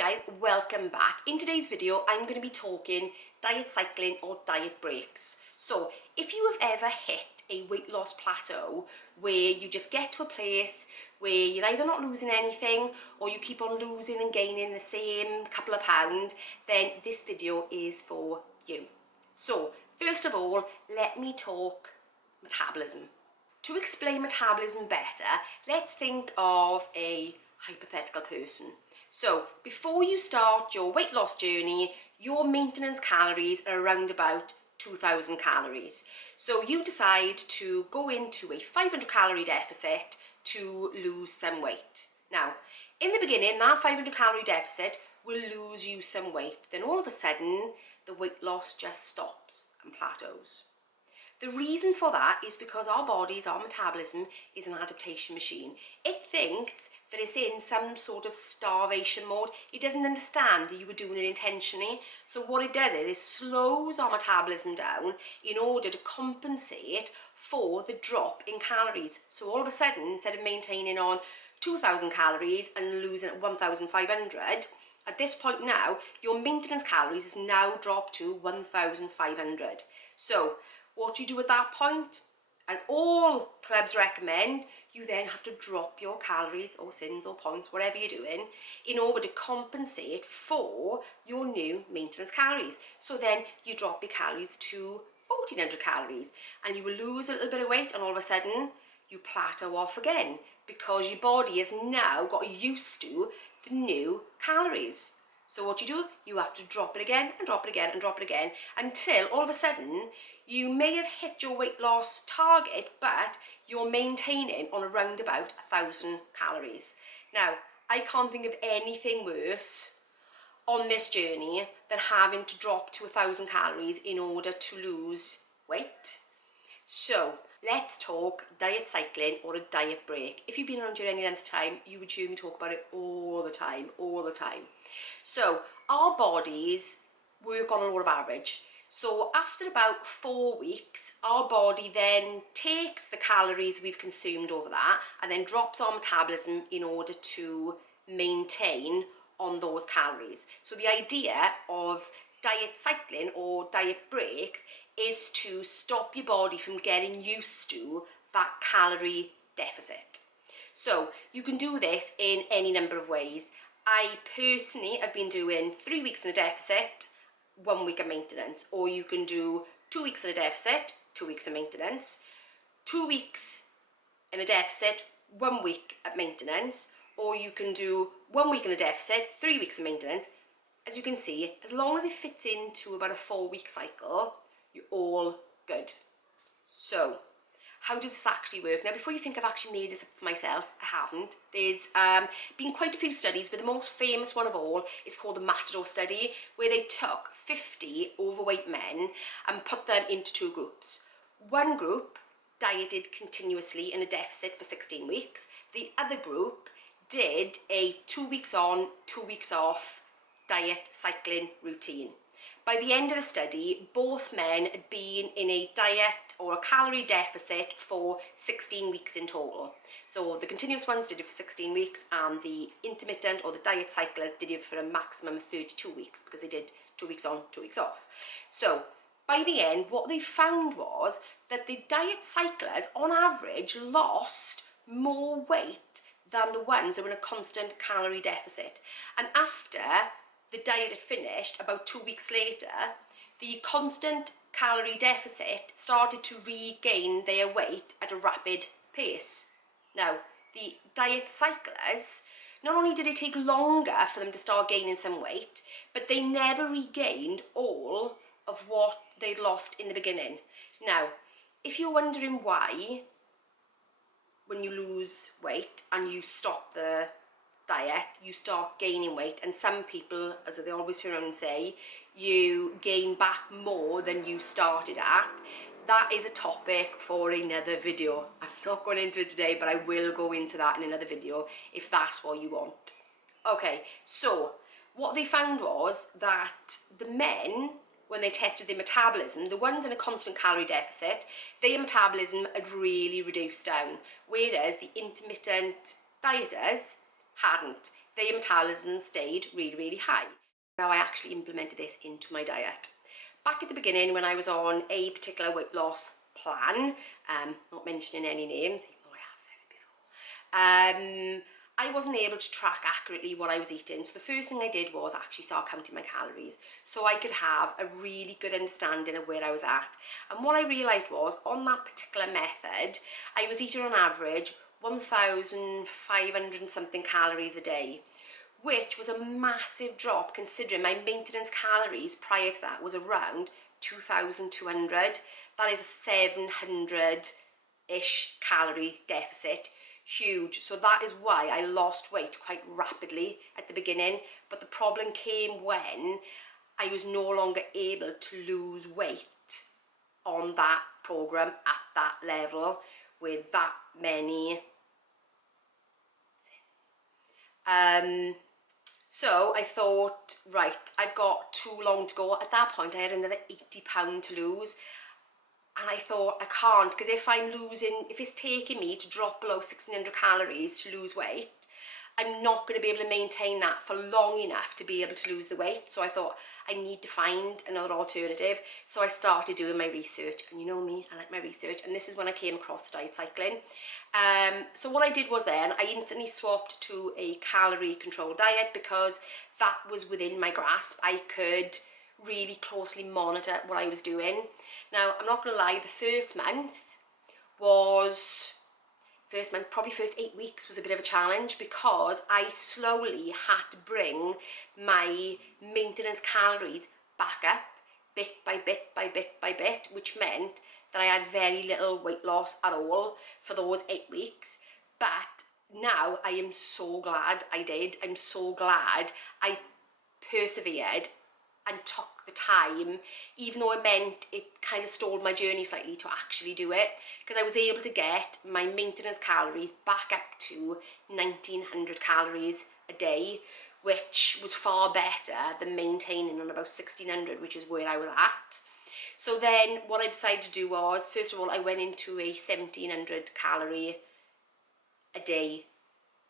guys, welcome back. In today's video I'm going to be talking diet cycling or diet breaks. So if you have ever hit a weight loss plateau where you just get to a place where you're either not losing anything or you keep on losing and gaining the same couple of pounds, then this video is for you. So first of all, let me talk metabolism. To explain metabolism better, let's think of a hypothetical person. So before you start your weight loss journey, your maintenance calories are around about 2,000 calories. So you decide to go into a 500 calorie deficit to lose some weight. Now, in the beginning, that 500 calorie deficit will lose you some weight. Then all of a sudden, the weight loss just stops and plateaus. The reason for that is because our bodies, our metabolism, is an adaptation machine. It thinks that it's in some sort of starvation mode. It doesn't understand that you were doing it intentionally. So what it does is it slows our metabolism down in order to compensate for the drop in calories. So all of a sudden, instead of maintaining on 2,000 calories and losing at 1,500, at this point now, your maintenance calories is now dropped to 1,500. So what you do at that point, as all clubs recommend, you then have to drop your calories or sins or points, whatever you're doing, in order to compensate for your new maintenance calories. So then you drop your calories to 1,400 calories and you will lose a little bit of weight, and all of a sudden you plateau off again because your body has now got used to the new calories. So what you do, you have to drop it again and drop it again and drop it again until all of a sudden you may have hit your weight loss target, but you're maintaining on around about 1,000 calories. Now, I can't think of anything worse on this journey than having to drop to 1,000 calories in order to lose weight. So let's talk diet cycling or a diet break. If you've been around here any length of time, you would hear me talk about it all the time. So our bodies work on a law of average. So after about 4 weeks, our body then takes the calories we've consumed over that and then drops our metabolism in order to maintain on those calories. So the idea of diet cycling or diet breaks is to stop your body from getting used to that calorie deficit. So you can do this in any number of ways. I personally have been doing 3 weeks in a deficit, 1 week of maintenance, or you can do 2 weeks in a deficit, 2 weeks of maintenance, 2 weeks in a deficit, 1 week at maintenance, or you can do 1 week in a deficit, 3 weeks of maintenance. As you can see, as long as it fits into about a 4-week cycle, you're all good. So how does this actually work? Now, before you think I've actually made this up for myself, I haven't. There's been quite a few studies, but the most famous one of all is called the Matador Study, where they took 50 overweight men and put them into 2 groups. One group dieted continuously in a deficit for 16 weeks. The other group did a 2 weeks on, 2 weeks off diet cycling routine. By the end of the study, both men had been in a diet or a calorie deficit for 16 weeks in total. So the continuous ones did it for 16 weeks and the intermittent or the diet cyclers did it for a maximum of 32 weeks because they did 2 weeks on, 2 weeks off. So by the end, what they found was that the diet cyclers on average lost more weight than the ones that were in a constant calorie deficit. And after the diet had finished, about 2 weeks later, the constant calorie deficit started to regain their weight at a rapid pace. Now, the diet cyclers, not only did it take longer for them to start gaining some weight, but they never regained all of what they'd lost in the beginning. Now, if you're wondering why, when you lose weight and you stop the diet, you start gaining weight, and some people, as they always turn around and say, you gain back more than you started at. That is a topic for another video. I'm not going into it today, but I will go into that in another video if that's what you want. Okay, so what they found was that the men, when they tested their metabolism, the ones in a constant calorie deficit, their metabolism had really reduced down, whereas the intermittent dieters hadn't. Their metabolism stayed really, really high. Now I actually implemented this into my diet. Back at the beginning, when I was on a particular weight loss plan, not mentioning any names, even though I have said it before, I wasn't able to track accurately what I was eating. So the first thing I did was actually start counting my calories so I could have a really good understanding of where I was at. And what I realised was, on that particular method, I was eating on average 1,500 and something calories a day, which was a massive drop considering my maintenance calories prior to that was around 2,200. That is a 700-ish calorie deficit. Huge. So that is why I lost weight quite rapidly at the beginning, but the problem came when I was no longer able to lose weight on that program at that level with that many so I thought, right, I've got too long to go. At that point I had another 80 pounds to lose, and I thought I can't, because if it's taking me to drop below 1,600 calories to lose weight, I'm not going to be able to maintain that for long enough to be able to lose the weight. So I thought I need to find another alternative. So I started doing my research, and you know me, I like my research, and this is when I came across diet cycling. So what I did was then I instantly swapped to a calorie controlled diet because that was within my grasp. I could really closely monitor what I was doing. Now, I'm not going to lie, the first month, probably first 8 weeks was a bit of a challenge because I slowly had to bring my maintenance calories back up bit by bit by bit by bit, which meant that I had very little weight loss at all for those 8 weeks. But now I am so glad I did. I'm so glad I persevered and took the time, even though it meant it kind of stalled my journey slightly to actually do it, because I was able to get my maintenance calories back up to 1,900 calories a day, which was far better than maintaining on about 1,600, which is where I was at. So then what I decided to do was, first of all, I went into a 1,700 calorie a day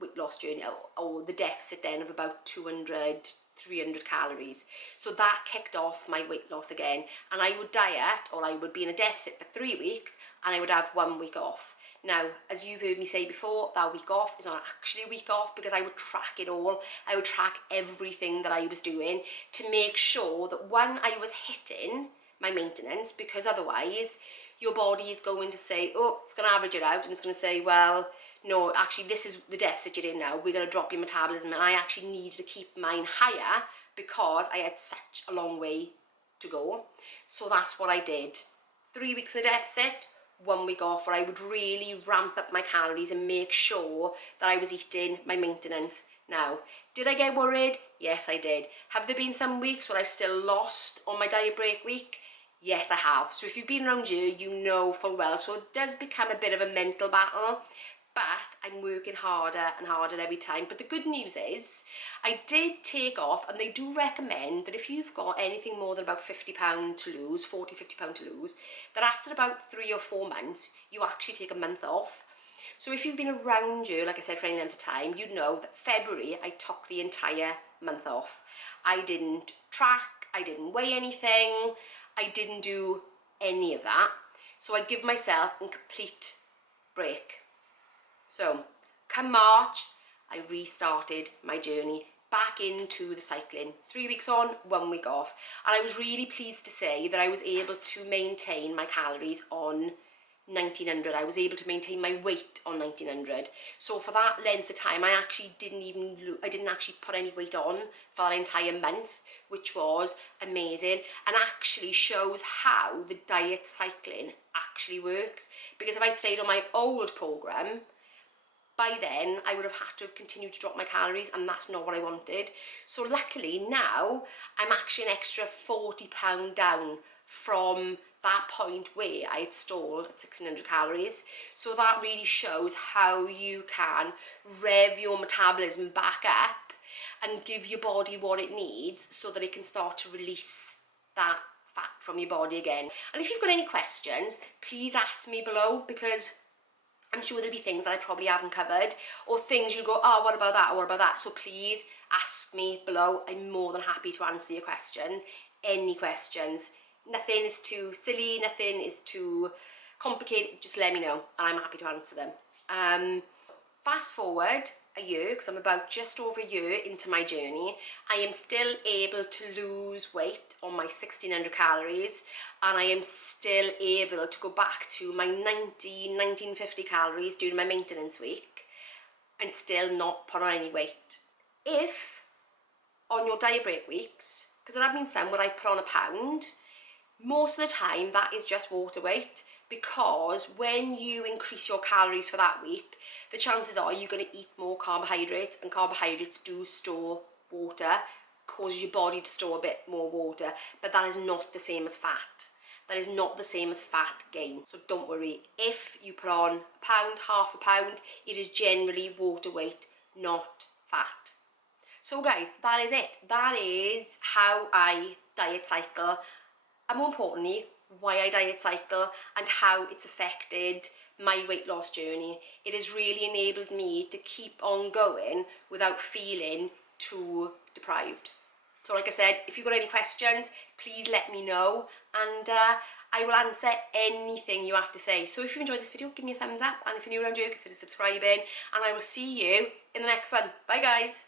weight loss journey, or the deficit then of about 200, 300 calories. So that kicked off my weight loss again, and I would diet, or I would be in a deficit for 3 weeks, and I would have 1 week off. Now, as you've heard me say before, that week off is not actually a week off, because I would track it all. I would track everything that I was doing to make sure that when I was hitting my maintenance, because otherwise your body is going to say, oh, it's going to average it out, and it's going to say, well, no, actually this is the deficit you're in now, we're going to drop your metabolism. And I actually needed to keep mine higher because I had such a long way to go. So that's what I did. 3 weeks of deficit, 1 week off, where I would really ramp up my calories and make sure that I was eating my maintenance. Now, did I get worried? Yes, I did. Have there been some weeks where I've still lost on my diet break week? Yes, I have. So if you've been around here, you know full well. So it does become a bit of a mental battle, but I'm working harder and harder every time. But the good news is I did take off, and they do recommend that if you've got anything more than about 50 pounds to lose, 40, 50 pounds to lose, that after about 3 or 4 months, you actually take a month off. So if you've been around here, like I said, for any length of time, you'd know that February, I took the entire month off. I didn't track, I didn't weigh anything, I didn't do any of that. So I give myself a complete break. So come March, I restarted my journey back into the cycling. 3 weeks on, 1 week off. And I was really pleased to say that I was able to maintain my calories on 1,900. I was able to maintain my weight on 1,900. So for that length of time, I didn't actually put any weight on for that entire month, which was amazing, and actually shows how the diet cycling actually works. Because if I'd stayed on my old program, by then I would have had to have continued to drop my calories, and that's not what I wanted. So luckily now I'm actually an extra 40 pounds down from that point where I had stalled at 1,600 calories. So that really shows how you can rev your metabolism back up and give your body what it needs so that it can start to release that fat from your body again. And if you've got any questions, please ask me below, because I'm sure there'll be things that I probably haven't covered, or things you'll go, oh, what about that, or what about that? So please ask me below. I'm more than happy to answer your questions, any questions. Nothing is too silly, nothing is too complicated, just let me know and I'm happy to answer them. Fast forward a year, because I'm about just over a year into my journey, I am still able to lose weight on my 1600 calories, and I am still able to go back to my 1950 calories during my maintenance week and still not put on any weight. If on your diet break weeks, because there have been some where I put on £1, most of the time that is just water weight, because when you increase your calories for that week, the chances are you're going to eat more carbohydrates, and carbohydrates do store water, causes your body to store a bit more water, but that is not the same as fat. That is not the same as fat gain. So don't worry, if you put on £1, half a pound, it is generally water weight, not fat. So guys, that is it. That is how I diet cycle, and more importantly, why I diet cycle and how it's affected my weight loss journey. It has really enabled me to keep on going without feeling too deprived. So like I said, if you've got any questions, please let me know, and I will answer anything you have to say. So if you enjoyed this video, give me a thumbs up, and if you're new around here, consider subscribing, and I will see you in the next one. Bye guys.